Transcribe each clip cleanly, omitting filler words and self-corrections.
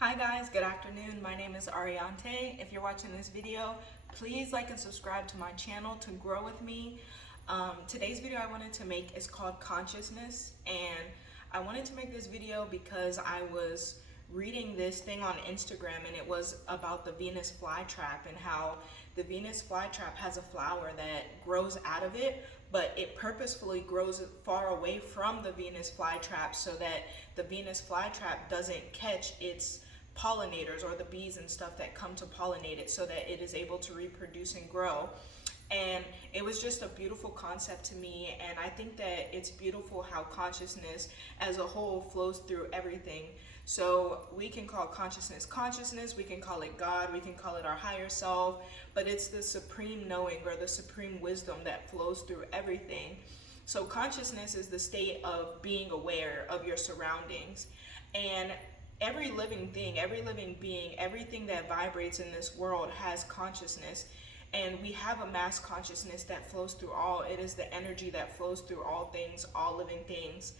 Hi guys, good afternoon. My name is Ariante. If you're watching this video, please like and subscribe to my channel to grow with me. Today's video I wanted to make is called Consciousness, and I wanted to make this video because I was reading this thing on Instagram, and it was about the Venus flytrap and how the Venus flytrap has a flower that grows out of it, but it purposefully grows far away from the Venus flytrap so that the Venus flytrap doesn't catch its pollinators or the bees and stuff that come to pollinate it, so that it is able to reproduce and grow. And it was just a beautiful concept to me, and I think that it's beautiful how consciousness as a whole flows through everything. So we can call consciousness consciousness, we can call it God, we can call it our higher self, but it's the supreme knowing or the supreme wisdom that flows through everything. So consciousness is the state of being aware of your surroundings, and every living thing, every living being, everything that vibrates in this world has consciousness. And we have a mass consciousness that flows through all. It is the energy that flows through all things, all living things.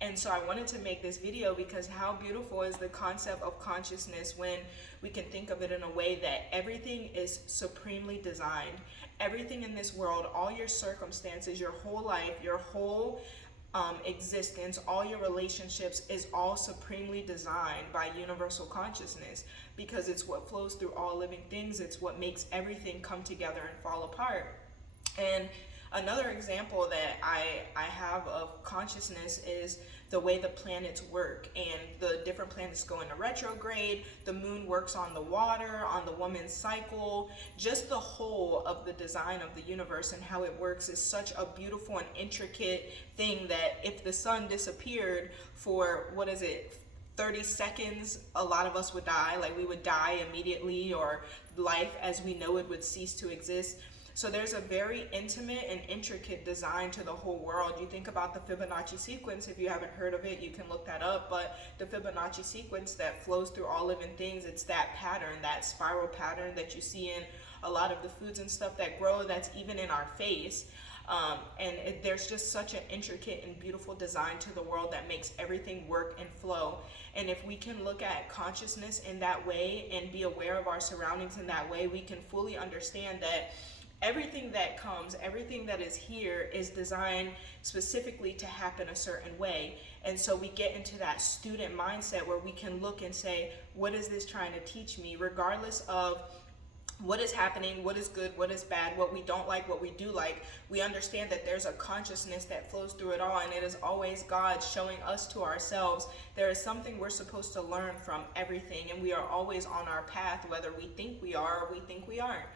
And so I wanted to make this video because how beautiful is the concept of consciousness when we can think of it in a way that everything is supremely designed. Everything in this world, all your circumstances, your whole life, your whole existence, all your relationships is all supremely designed by universal consciousness, because it's what flows through all living things. It's what makes everything come together and fall apart. And another example that I have of consciousness is the way the planets work, and the different planets go into retrograde. The moon works on the water, on the woman's cycle. Just the whole of the design of the universe and how it works is such a beautiful and intricate thing that if the sun disappeared for, 30 seconds, a lot of us would die. Like, we would die immediately, or life as we know it would cease to exist. So there's a very intimate and intricate design to the whole world. You think about the Fibonacci sequence. If you haven't heard of it, you can look that up. But the Fibonacci sequence that flows through all living things, it's that pattern, that spiral pattern that you see in a lot of the foods and stuff that grow, that's even in our face. There's just such an intricate and beautiful design to the world that makes everything work and flow. And if we can look at consciousness in that way and be aware of our surroundings in that way, we can fully understand that everything that comes, everything that is here is designed specifically to happen a certain way. And so we get into that student mindset where we can look and say, what is this trying to teach me? Regardless of what is happening, what is good, what is bad, what we don't like, what we do like, we understand that there's a consciousness that flows through it all, and it is always God showing us to ourselves. There is something we're supposed to learn from everything, and we are always on our path, whether we think we are or we think we aren't.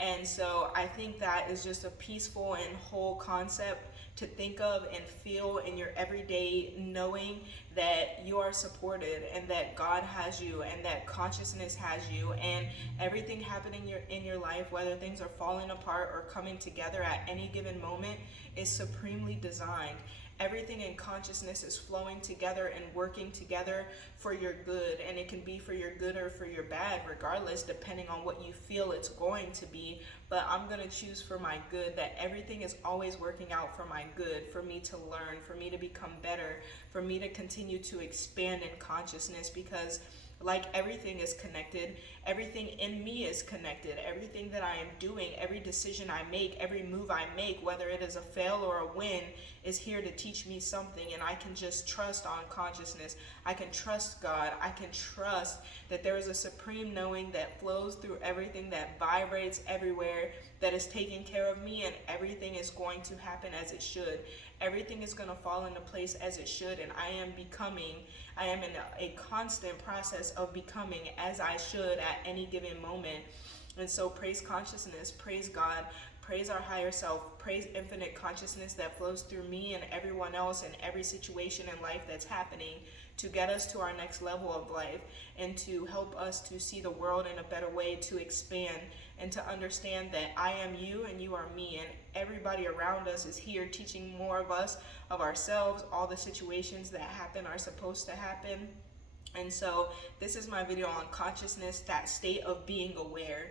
And so I think that is just a peaceful and whole concept to think of and feel in your everyday, knowing that you are supported and that God has you and that consciousness has you, and everything happening in your life, whether things are falling apart or coming together at any given moment, is supremely designed. Everything in consciousness is flowing together and working together for your good, and it can be for your good or for your bad, regardless, depending on what you feel it's going to be. But I'm going to choose for my good, that everything is always working out for my good, for me to learn, for me to become better, for me to continue to expand in consciousness, because like everything is connected, everything in me is connected. Everything that I am doing, every decision I make, every move I make, whether it is a fail or a win, is here to teach me something. And I can just trust on consciousness. I can trust God. I can trust that there is a supreme knowing that flows through everything, that vibrates everywhere, that is taking care of me, and everything is going to happen as it should. Everything is going to fall into place as it should, and I am in a constant process of becoming as I should at any given moment. And so praise consciousness, praise God, praise our higher self, praise infinite consciousness that flows through me and everyone else in every situation in life that's happening, to get us to our next level of life and to help us to see the world in a better way, to expand and to understand that I am you and you are me, and everybody around us is here teaching more of us, of ourselves. All the situations that happen are supposed to happen. And so this is my video on consciousness, that state of being aware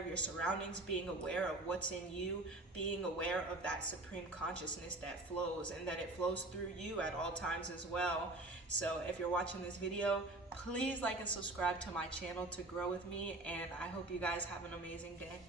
of your surroundings, being aware of what's in you, being aware of that supreme consciousness that flows, and that it flows through you at all times as well. So if you're watching this video, Please like and subscribe to my channel to grow with me, and I hope you guys have an amazing day.